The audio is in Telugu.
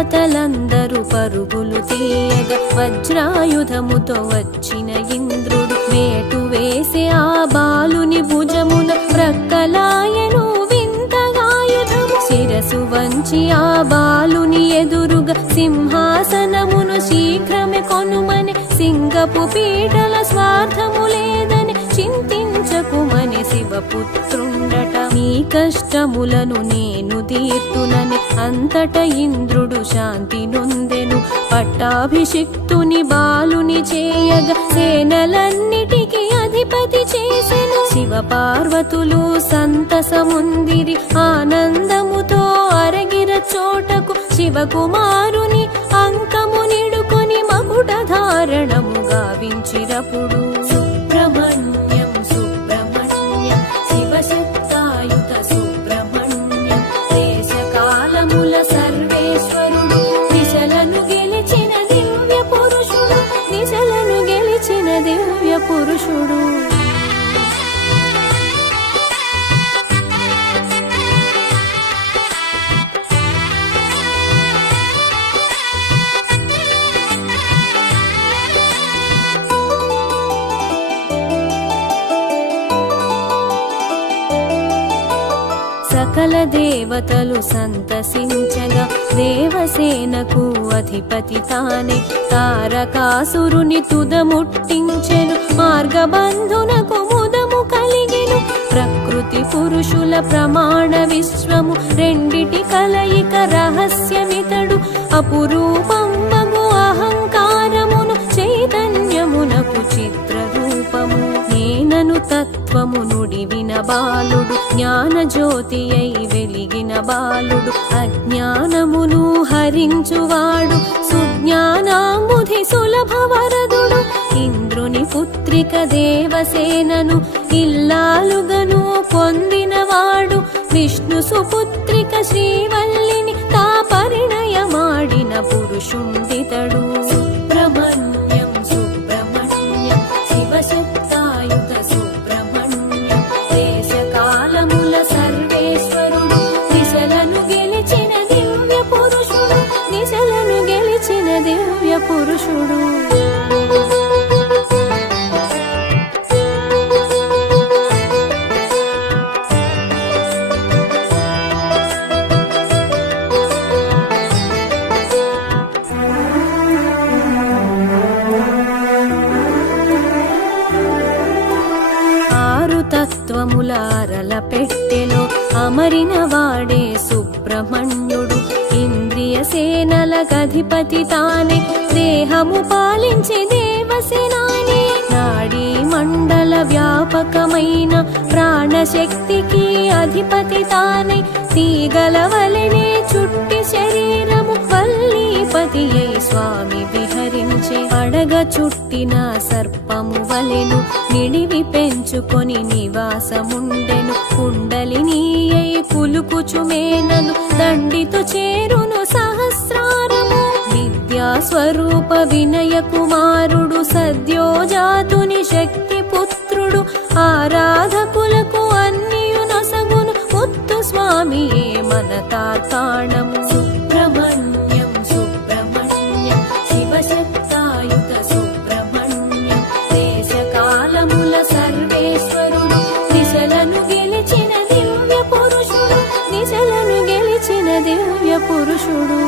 దేవతలందరూ పరుగులు తీయగ వజ్రాయుధముతో వచ్చిన ఇంద్రుడు వేటు వేసే ఆ బాలుని భుజమున ప్రక్కలాయను వింతగాయుధము శిరసు వంచి ఆ బాలుని ఎదురుగా సింహాసనమును శీఘ్రమే కొనుమని సింగపు పీటల స్వార్థము లేదని చింతించకుమని శివపుత్రుండట నీ కష్టములను నేను తీర్తునని అంతట ఇంద్రుడు శాంతి నొందెను పట్టాభిషిక్తుని బాలుని చేయగ సేనలన్నిటికీ అధిపతి చేసెను శివ పార్వతులు సంతసముందిరి ఆనందముతో అరగిర చోటకు శివకుమారుని అంకము నిడుకొని మకుట ధారణము గావించిరపుడు సుబ్రహ్మణ్యం సుబ్రహ్మణ్యం శివశక్తాయుత సుబ్రహ్మణ్యం దేశకాలముల సర్వేశ్వరుడు దిశలను గెలిచిన దివ్య పురుషుడు దిశలను గెలిచిన దివ్య పురుషుడు సకల దేవతలు సంతసించగా దేవసేనకు అధిపతి తానే తారకాసురుని తుదముట్టించెను మార్గబంధునకు ముదము కలిగెను ప్రకృతి పురుషుల ప్రమాణ విశ్వము రెండిటి కలయిక రహస్యమితడు అపురూపం మగు అహంకారమును చైతన్యమునకు చిత్రరూపము నేనను తత్వము నుడివిన బాలుడు జ్ఞాన జ్యోతి అయి వెలిగిన బాలుడు అజ్ఞానమును హరించువాడు సుజ్ఞానాముధి సులభ వరదుడు ఇంద్రుని పుత్రిక దేవసేనను ఇల్లాలుగను పొందినవాడు విష్ణు సుపుత్రిక శ్రీవల్లిని తా పరిణయమాడిన పురుషుండితడు సుబ్రహ్మణ్యం సుబ్రహ్మణ్యం శివశక్తాయుత సుబ్రహ్మణ్యం దేశకాలముల సర్వేశ్వరుడు దిశలను గెలిచిన దివ్య పురుషుడు దిశలను గెలిచిన దివ్య పురుషుడు తత్వములారల పెట్టెలో అమరిన వాడే సుబ్రహ్మణ్యుడు ఇంద్రియ సేనలకధిపతి తానే దేహము పాలించే దేవసేనాని నాడీ మండల వ్యాపకమైన ప్రాణశక్తికి అధిపతి తానే తీగల వలెనే చుట్టి శరీరము వల్లీపతి అయి స్వామి విహరించే అడగ చుట్టిన సర్పము వలెను నిడివి పెంచుకొని నివాసముండెను కుండలిని అయి పులుకుచుమేనను దండితో చేరును సహస్రారము విద్యా స్వరూప వినయ కుమారుడు సద్యోజాతుని శక్తి పుత్రుడు ఆరాధకులకు అన్నియు నొసగును ముత్తు స్వామియే మన తార్కాణము సుబ్రహ్మణ్యం సుబ్రహ్మణ్యం శివశక్తాయుత సుబ్రహ్మణ్యం దేశకాలముల సర్వేశ్వరుడు దిశలను గెలిచిన దివ్య పురుషుడు దిశలను గెలిచిన దివ్య పురుషుడు